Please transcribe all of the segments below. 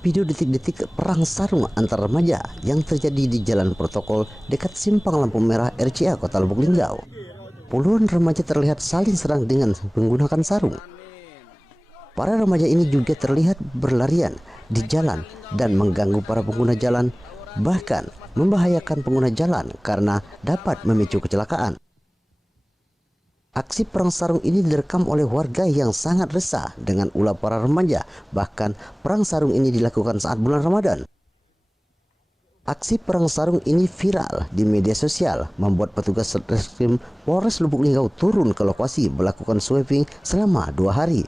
video detik-detik perang sarung antar remaja yang terjadi di jalan protokol dekat simpang lampu merah RCA Kota Lubuk Linggau. Puluhan remaja terlihat saling serang dengan menggunakan sarung. Para remaja ini juga terlihat berlarian di jalan dan mengganggu para pengguna jalan, bahkan membahayakan pengguna jalan karena dapat memicu kecelakaan. Aksi perang sarung ini direkam oleh warga yang sangat resah dengan ulah para remaja. Bahkan perang sarung ini dilakukan saat bulan Ramadan. Aksi perang sarung ini viral di media sosial, membuat petugas Satreskrim Polres Lubuk Linggau turun ke lokasi melakukan sweeping selama 2 hari.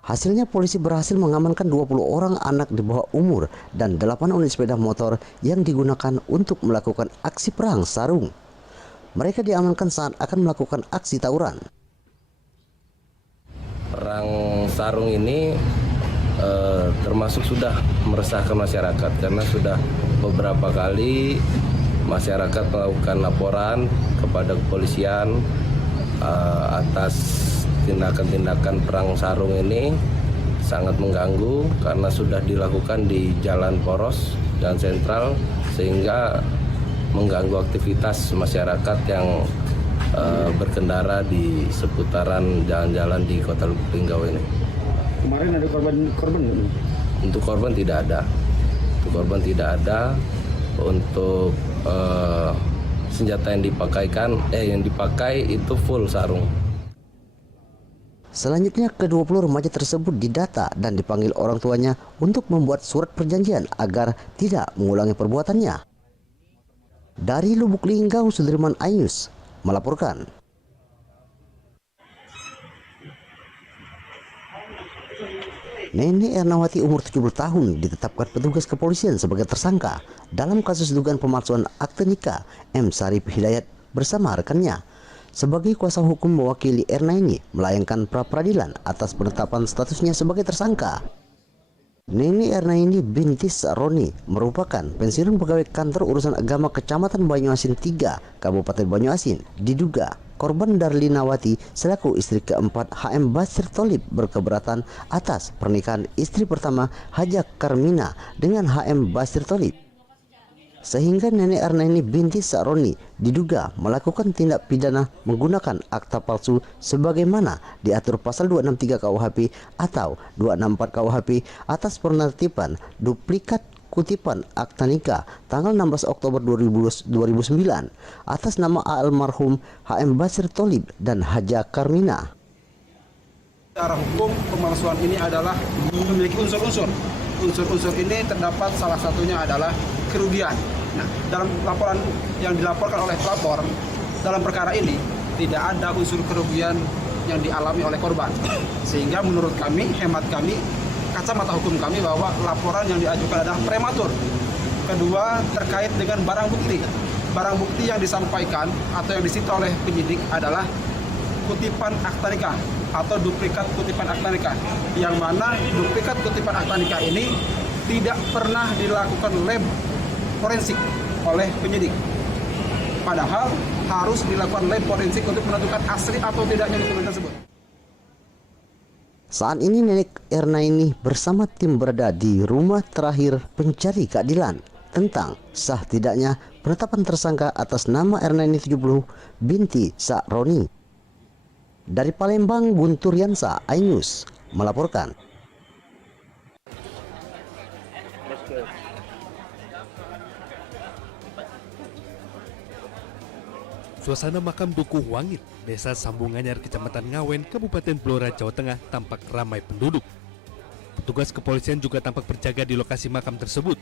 Hasilnya polisi berhasil mengamankan 20 orang anak di bawah umur dan 8 unit sepeda motor yang digunakan untuk melakukan aksi perang sarung. Mereka diamankan saat akan melakukan aksi tawuran. Perang sarung ini termasuk sudah meresahkan masyarakat karena sudah beberapa kali masyarakat melakukan laporan kepada kepolisian atas tindakan-tindakan perang sarung ini sangat mengganggu karena sudah dilakukan di jalan poros, jalan sentral, sehingga mengganggu aktivitas masyarakat yang berkendara di seputaran jalan-jalan di Kota Lubuk Linggau ini. Kemarin ada korban nggak? Untuk korban tidak ada. Untuk korban tidak ada. Untuk senjata yang dipakai itu full sarung. Selanjutnya, ke-20 remaja tersebut didata dan dipanggil orang tuanya untuk membuat surat perjanjian agar tidak mengulangi perbuatannya. Dari Lubuk Linggau, Sudirman Ainus melaporkan. Nenek Ernawati umur 70 tahun ditetapkan petugas kepolisian sebagai tersangka dalam kasus dugaan pemalsuan akte nikah M. Sarip Hidayat bersama rekannya. Sebagai kuasa hukum mewakili Erna ini melayangkan pra-peradilan atas penetapan statusnya sebagai tersangka. Neni Erna ini binti Roni merupakan pensiun pegawai kantor urusan agama Kecamatan Banyuasin 3, Kabupaten Banyuasin. Diduga korban Darlinawati selaku istri keempat HM Basir Tholib berkeberatan atas pernikahan istri pertama Haja Karmina dengan HM Basir Tholib. Sehingga Nenek Erna ini binti Roni diduga melakukan tindak pidana menggunakan akta palsu sebagaimana diatur pasal 263 KUHP atau 264 KUHP atas penertiban duplikat kutipan akta nikah tanggal 16 Oktober 2009 atas nama almarhum HM Basir Tholib dan Haja Karmina. Secara hukum, pemalsuan ini adalah memiliki unsur-unsur. Unsur-unsur ini terdapat salah satunya adalah kerugian. Nah, dalam laporan yang dilaporkan oleh pelapor dalam perkara ini tidak ada unsur kerugian yang dialami oleh korban. Sehingga menurut kami, hemat kami, kacamata hukum kami bahwa laporan yang diajukan adalah prematur. Kedua, terkait dengan barang bukti. Barang bukti yang disampaikan atau yang disita oleh penyidik adalah kutipan akta nikah atau duplikat kutipan akta nikah, yang mana duplikat kutipan akta nikah ini tidak pernah dilakukan lab forensik oleh penyidik, padahal harus dilakukan lab forensik untuk menentukan asli atau tidaknya dokumen tersebut. Saat ini Nenek Erna ini bersama tim berada di rumah terakhir pencari keadilan tentang sah tidaknya penetapan tersangka atas nama Erna ini 70 binti Roni. Dari Palembang, Guntur Yansa, Ainus melaporkan. Suasana makam Dukuh Wangit, Desa Sambunganyar, Kecamatan Ngawen, Kabupaten Blora, Jawa Tengah tampak ramai penduduk. Petugas kepolisian juga tampak berjaga di lokasi makam tersebut.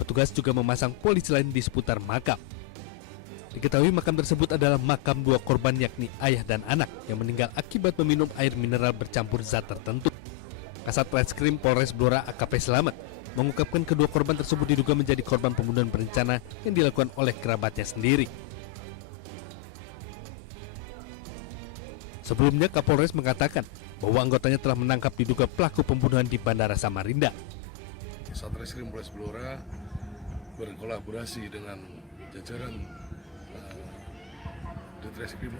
Petugas juga memasang polisi lain di seputar makam. Diketahui makam tersebut adalah makam 2 korban yakni ayah dan anak yang meninggal akibat meminum air mineral bercampur zat tertentu. Kasat Reskrim Polres Blora AKP Selamat mengungkapkan kedua korban tersebut diduga menjadi korban pembunuhan berencana yang dilakukan oleh kerabatnya sendiri. Sebelumnya Kapolres mengatakan bahwa anggotanya telah menangkap diduga pelaku pembunuhan di Bandara Samarinda. Satreskrim Polres Blora berkolaborasi dengan jajaran Ditreskrim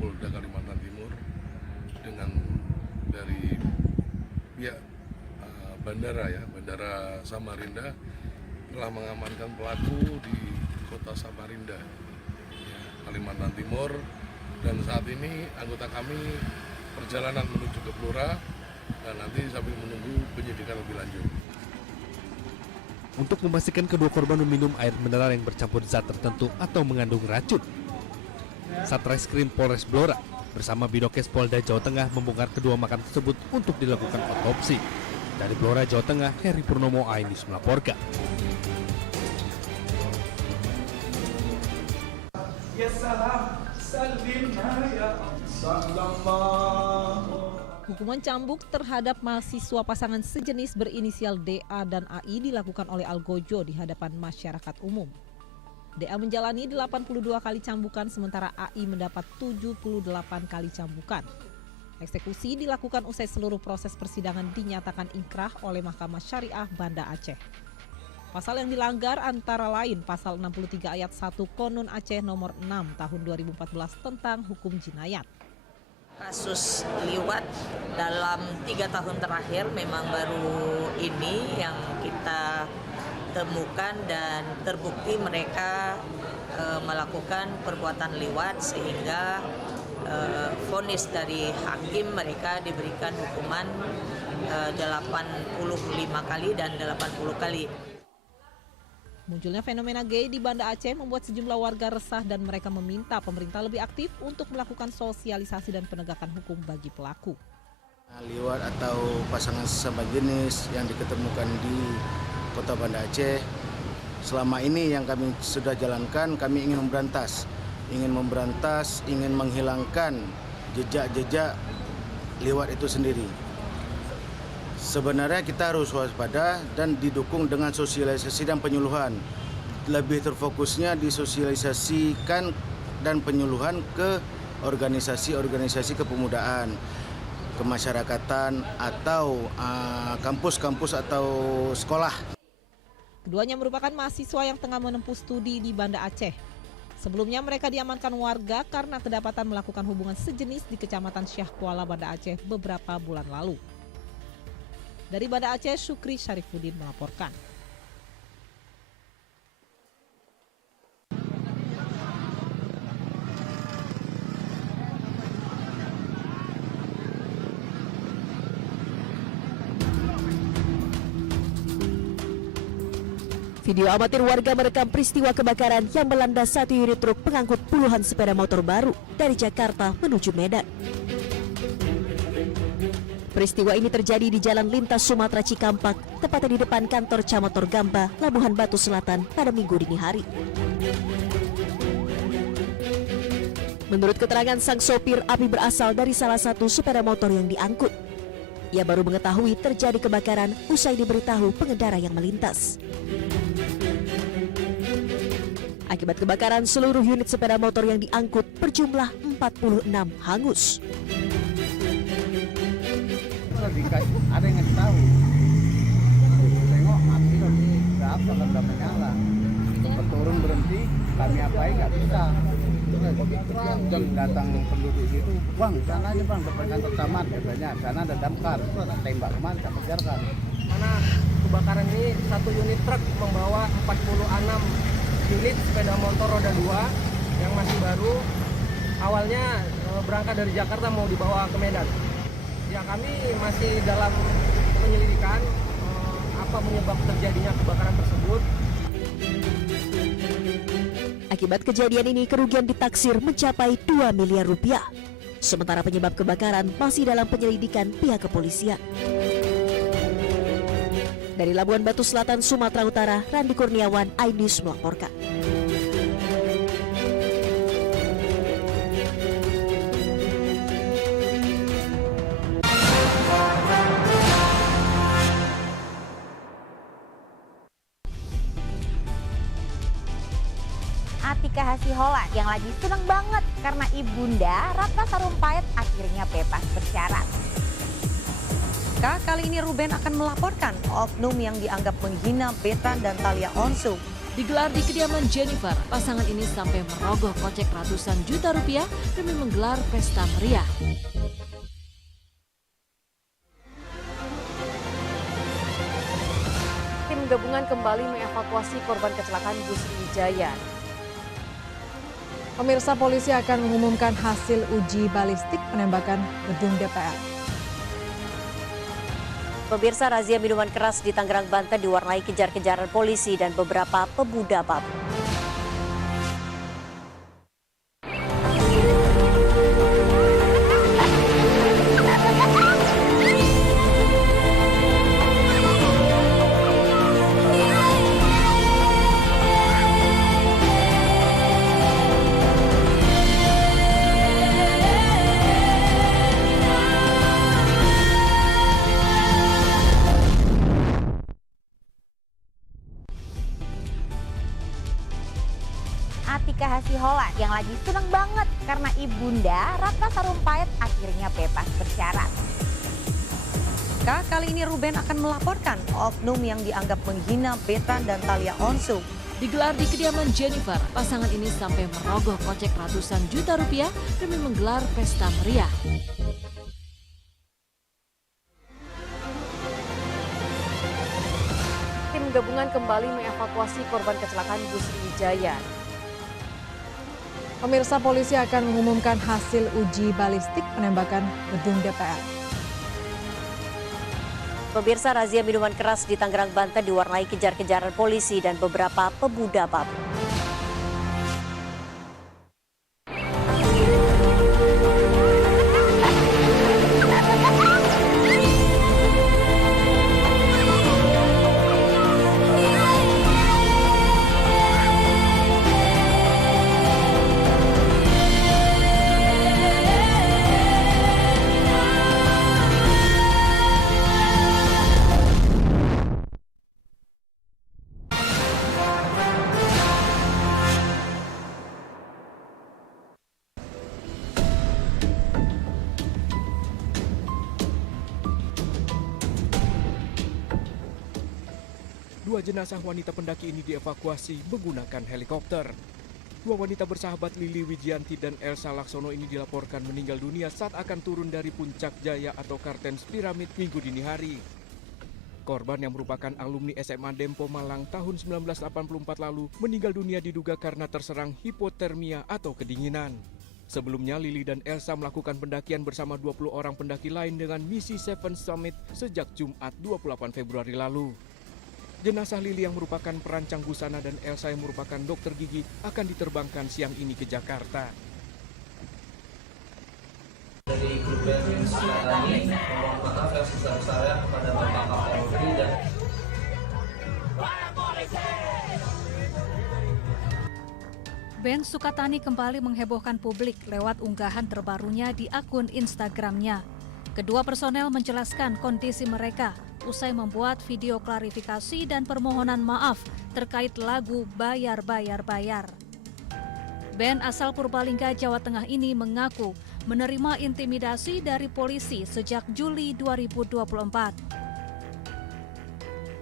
Polda Kalimantan Timur dengan dari pihak Bandara Samarinda telah mengamankan pelaku di kota Samarinda, Kalimantan Timur, dan saat ini anggota kami perjalanan menuju ke Blora dan nanti sambil menunggu penyidikan lebih lanjut. Untuk memastikan kedua korban meminum air mineral yang bercampur zat tertentu atau mengandung racun, Satreskrim Polres Blora bersama Bidokes Polda Jawa Tengah membongkar kedua makam tersebut untuk dilakukan otopsi. Dari Blora, Jawa Tengah, Heri Purnomo, Ainis melaporkan. Hukuman cambuk terhadap mahasiswa pasangan sejenis berinisial DA dan AI dilakukan oleh Algojo di hadapan masyarakat umum. DA menjalani 82 kali cambukan sementara AI mendapat 78 kali cambukan. Eksekusi dilakukan usai seluruh proses persidangan dinyatakan inkrah oleh Mahkamah Syariah Banda Aceh. Pasal yang dilanggar antara lain Pasal 63 Ayat 1 Konun Aceh Nomor 6 Tahun 2014 tentang hukum jinayat. Kasus liwat dalam 3 tahun terakhir memang baru ini yang kita temukan dan terbukti mereka melakukan perbuatan liwat sehingga vonis dari hakim mereka diberikan hukuman 85 kali dan 80 kali. Munculnya fenomena gay di Banda Aceh membuat sejumlah warga resah dan mereka meminta pemerintah lebih aktif untuk melakukan sosialisasi dan penegakan hukum bagi pelaku. Liwat atau pasangan sesama jenis yang diketemukan di Kota Banda Aceh, selama ini yang kami sudah jalankan, kami ingin memberantas, ingin menghilangkan jejak-jejak liwat itu sendiri. Sebenarnya kita harus waspada dan didukung dengan sosialisasi dan penyuluhan. Lebih terfokusnya disosialisasikan dan penyuluhan ke organisasi-organisasi kepemudaan, kemasyarakatan atau kampus-kampus atau sekolah. Keduanya merupakan mahasiswa yang tengah menempuh studi di Banda Aceh. Sebelumnya mereka diamankan warga karena kedapatan melakukan hubungan sejenis di Kecamatan Syah Kuala, Banda Aceh beberapa bulan lalu. Dari Banda Aceh, Syukri Syarifuddin melaporkan. Video amatir warga merekam peristiwa kebakaran yang melanda satu unit truk pengangkut puluhan sepeda motor baru dari Jakarta menuju Medan. Peristiwa ini terjadi di Jalan Lintas Sumatera Cikampek, tepatnya di depan kantor Camat Gamba, Labuhan Batu Selatan pada Minggu dini hari. Menurut keterangan sang sopir, api berasal dari salah satu sepeda motor yang diangkut. Ia baru mengetahui terjadi kebakaran usai diberitahu pengendara yang melintas. Akibat kebakaran, seluruh unit sepeda motor yang diangkut berjumlah 46 hangus. Ada yang ngasih tahu, tengok api berapa kan udah menyala, turun berhenti, kami apain nggak bisa. Datang penduduk itu, bang sana aja bang depan kantor camat katanya, sana ada damkar, tembak kemana, tak kejarkan. Mana kebakaran ini satu unit truk membawa 46 unit sepeda motor roda 2 yang masih baru, awalnya berangkat dari Jakarta mau dibawa ke Medan. Ya kami masih dalam penyelidikan apa penyebab terjadinya kebakaran tersebut. Akibat kejadian ini kerugian ditaksir mencapai 2 miliar rupiah. Sementara penyebab kebakaran masih dalam penyelidikan pihak kepolisian. Dari Labuhan Batu Selatan, Sumatera Utara, Randi Kurniawan, iNews melaporkan. Atika Hasiholan yang lagi seneng banget karena ibunda Ratna Sarumpait akhirnya bebas bersyarat. Kali ini Ruben akan melaporkan oknum yang dianggap menghina Betran dan Thalia Onsu. Digelar di kediaman Jennifer, pasangan ini sampai merogoh kocek ratusan juta rupiah demi menggelar pesta meriah. Gabungan kembali mengevakuasi korban kecelakaan bus Wijaya. Pemirsa, polisi akan mengumumkan hasil uji balistik penembakan gedung DPR. Pemirsa, razia minuman keras di Tangerang, Banten diwarnai kejar-kejaran polisi dan beberapa pemuda mabuk. Atika Hasiholan yang lagi seneng banget karena ibunda Ratna Sarumpait akhirnya bebas bersyarat. Kali ini Ruben akan melaporkan oknum yang dianggap menghina Betran dan Thalia Onsum. Digelar di kediaman Jennifer, pasangan ini sampai merogoh kocek ratusan juta rupiah demi menggelar pesta meriah. Tim gabungan kembali mengevakuasi korban kecelakaan bus Wijaya. Pemirsa, polisi akan mengumumkan hasil uji balistik penembakan gedung DPR. Pemirsa, razia minuman keras di Tangerang, Banten diwarnai kejar-kejaran polisi dan beberapa pemuda mabuk. Dua jenazah wanita pendaki ini dievakuasi menggunakan helikopter. Dua wanita bersahabat Lili Wijianti dan Elsa Laksono ini dilaporkan meninggal dunia saat akan turun dari Puncak Jaya atau Kartens Piramid Minggu dini hari. Korban yang merupakan alumni SMA Dempo Malang tahun 1984 lalu meninggal dunia diduga karena terserang hipotermia atau kedinginan. Sebelumnya Lili dan Elsa melakukan pendakian bersama 20 orang pendaki lain dengan misi Seven Summit sejak Jumat 28 Februari lalu. Jenazah Lili yang merupakan perancang busana dan Elsa yang merupakan dokter gigi akan diterbangkan siang ini ke Jakarta. Dari grup band Sukatani, mohon maaf yang sebesar-besarnya kepada Bapak Kapolri dan Band Sukatani kembali menghebohkan publik lewat unggahan terbarunya di akun Instagramnya. Kedua personel menjelaskan kondisi mereka usai membuat video klarifikasi dan permohonan maaf terkait lagu Bayar Bayar Bayar. Band asal Purbalingga, Jawa Tengah ini mengaku menerima intimidasi dari polisi sejak Juli 2024.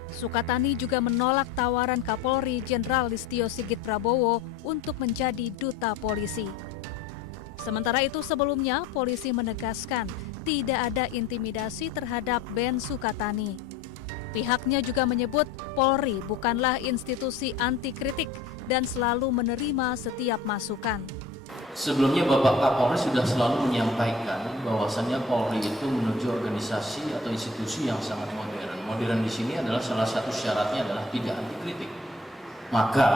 Sukatani juga menolak tawaran Kapolri Jenderal Listio Sigit Prabowo untuk menjadi duta polisi. Sementara itu sebelumnya polisi menegaskan tidak ada intimidasi terhadap band Sukatani. Pihaknya juga menyebut Polri bukanlah institusi anti kritik dan selalu menerima setiap masukan. Sebelumnya Bapak Kapolri sudah selalu menyampaikan bahwasannya Polri itu menuju organisasi atau institusi yang sangat modern. Modern di sini adalah salah satu syaratnya adalah tidak anti kritik. Maka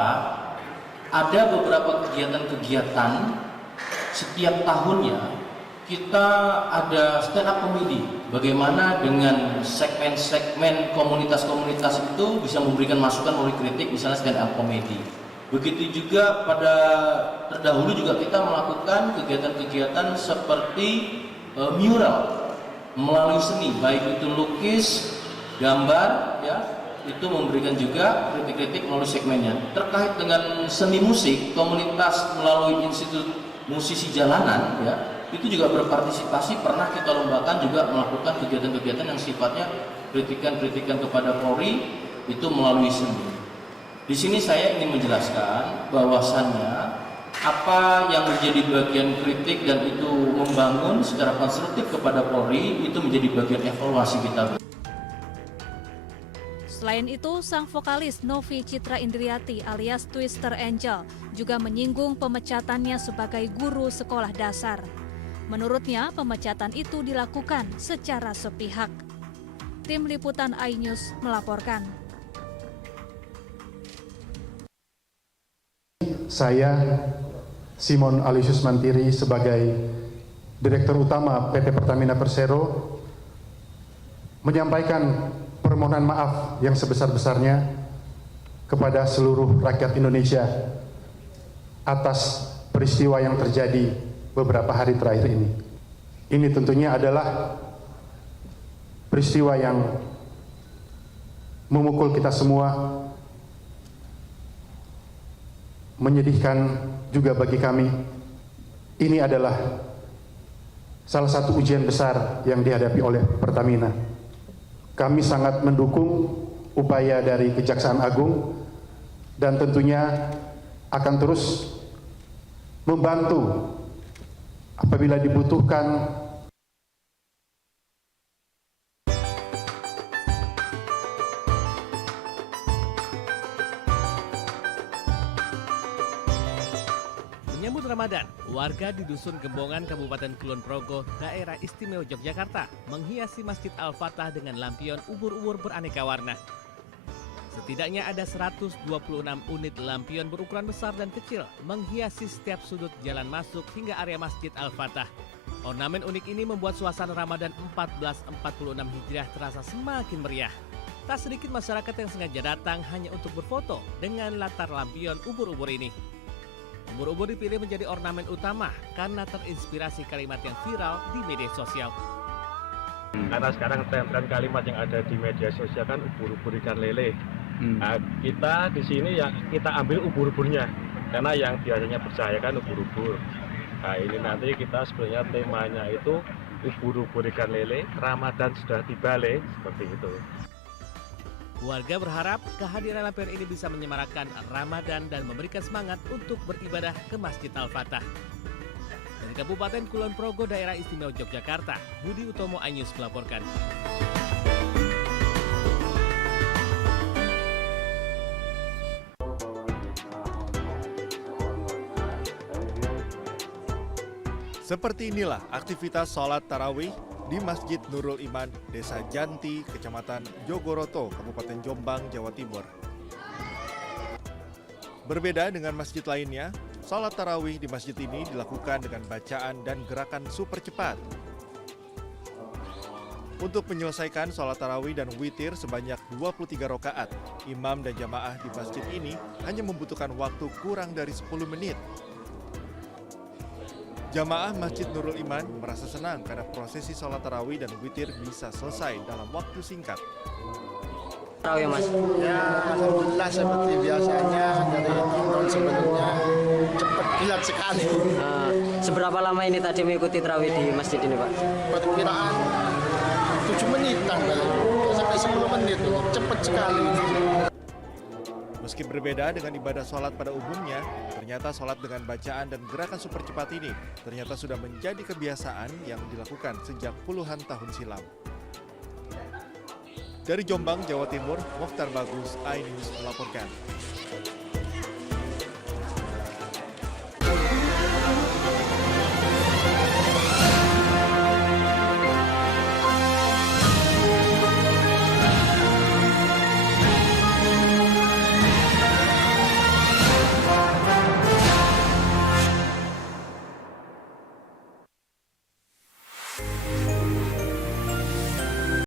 ada beberapa kegiatan-kegiatan setiap tahunnya kita ada stand up comedy. Bagaimana dengan segmen-segmen komunitas-komunitas itu bisa memberikan masukan melalui kritik, misalnya stand up comedy. Begitu juga pada terdahulu juga kita melakukan kegiatan-kegiatan seperti mural melalui seni, baik itu lukis, gambar, ya, itu memberikan juga kritik-kritik melalui segmennya. Terkait dengan seni musik, komunitas melalui Institut Musisi Jalanan, ya, itu juga berpartisipasi, pernah kita lombakan juga melakukan kegiatan-kegiatan yang sifatnya kritikan-kritikan kepada Polri itu melalui seni. Di sini saya ingin menjelaskan bahwasannya apa yang menjadi bagian kritik dan itu membangun secara konstruktif kepada Polri itu menjadi bagian evaluasi kita. Selain itu, sang vokalis Novi Citra Indriati alias Twister Angel juga menyinggung pemecatannya sebagai guru sekolah dasar. Menurutnya, pemecatan itu dilakukan secara sepihak. Tim Liputan iNews melaporkan. Saya, Simon Alisius Mantiri, sebagai Direktur Utama PT Pertamina Persero, menyampaikan permohonan maaf yang sebesar-besarnya kepada seluruh rakyat Indonesia atas peristiwa yang terjadi beberapa hari terakhir ini. Ini tentunya adalah peristiwa yang memukul kita semua, menyedihkan juga bagi kami. Ini adalah salah satu ujian besar yang dihadapi oleh Pertamina. Kami sangat mendukung upaya dari Kejaksaan Agung dan tentunya akan terus membantu apabila dibutuhkan. Menyambut Ramadan, warga di Dusun Gembongan, Kabupaten Kulon Progo, Daerah Istimewa Yogyakarta, menghiasi Masjid Al-Fatah dengan lampion ubur-ubur beraneka warna. Setidaknya ada 126 unit lampion berukuran besar dan kecil menghiasi setiap sudut jalan masuk hingga area Masjid Al-Fatah. Ornamen unik ini membuat suasana Ramadan 1446 Hijriah terasa semakin meriah. Tak sedikit masyarakat yang sengaja datang hanya untuk berfoto dengan latar lampion ubur-ubur ini. Ubur-ubur dipilih menjadi ornamen utama karena terinspirasi kalimat yang viral di media sosial. Karena sekarang tren kalimat yang ada di media sosial kan ubur-ubur ikan lele. Nah, kita di sini ya kita ambil ubur-uburnya karena yang biasanya bercahaya kan ubur-ubur. Nah, ini nanti kita sebenarnya temanya itu ubur-ubur ikan lele, Ramadan sudah tiba seperti itu. Warga berharap kehadiran lampion ini bisa menyemarakan Ramadan dan memberikan semangat untuk beribadah ke Masjid Al-Fatah. Dari Kabupaten Kulon Progo, Daerah Istimewa Yogyakarta, Budi Utomo, iNews melaporkan. Seperti inilah aktivitas sholat tarawih di Masjid Nurul Iman, Desa Janti, Kecamatan Jogoroto, Kabupaten Jombang, Jawa Timur. Berbeda dengan masjid lainnya, sholat tarawih di masjid ini dilakukan dengan bacaan dan gerakan super cepat. Untuk menyelesaikan sholat tarawih dan witir sebanyak 23 rakaat, imam dan jamaah di masjid ini hanya membutuhkan waktu kurang dari 10 menit. Jamaah Masjid Nurul Iman merasa senang karena prosesi sholat tarawih dan witir bisa selesai dalam waktu singkat. Tarawih Mas? Ya, alhamdulillah seperti biasanya dari tahun sebelumnya cepat kilat sekali. Seberapa lama ini tadi mengikuti tarawih di masjid ini, Pak? Perkiraan 7 menitan kali, sampai 10 menit, cepat sekali. Meski berbeda dengan ibadah sholat pada umumnya, ternyata sholat dengan bacaan dan gerakan super cepat ini ternyata sudah menjadi kebiasaan yang dilakukan sejak puluhan tahun silam. Dari Jombang, Jawa Timur, Mokhtar Bagus, iNews melaporkan.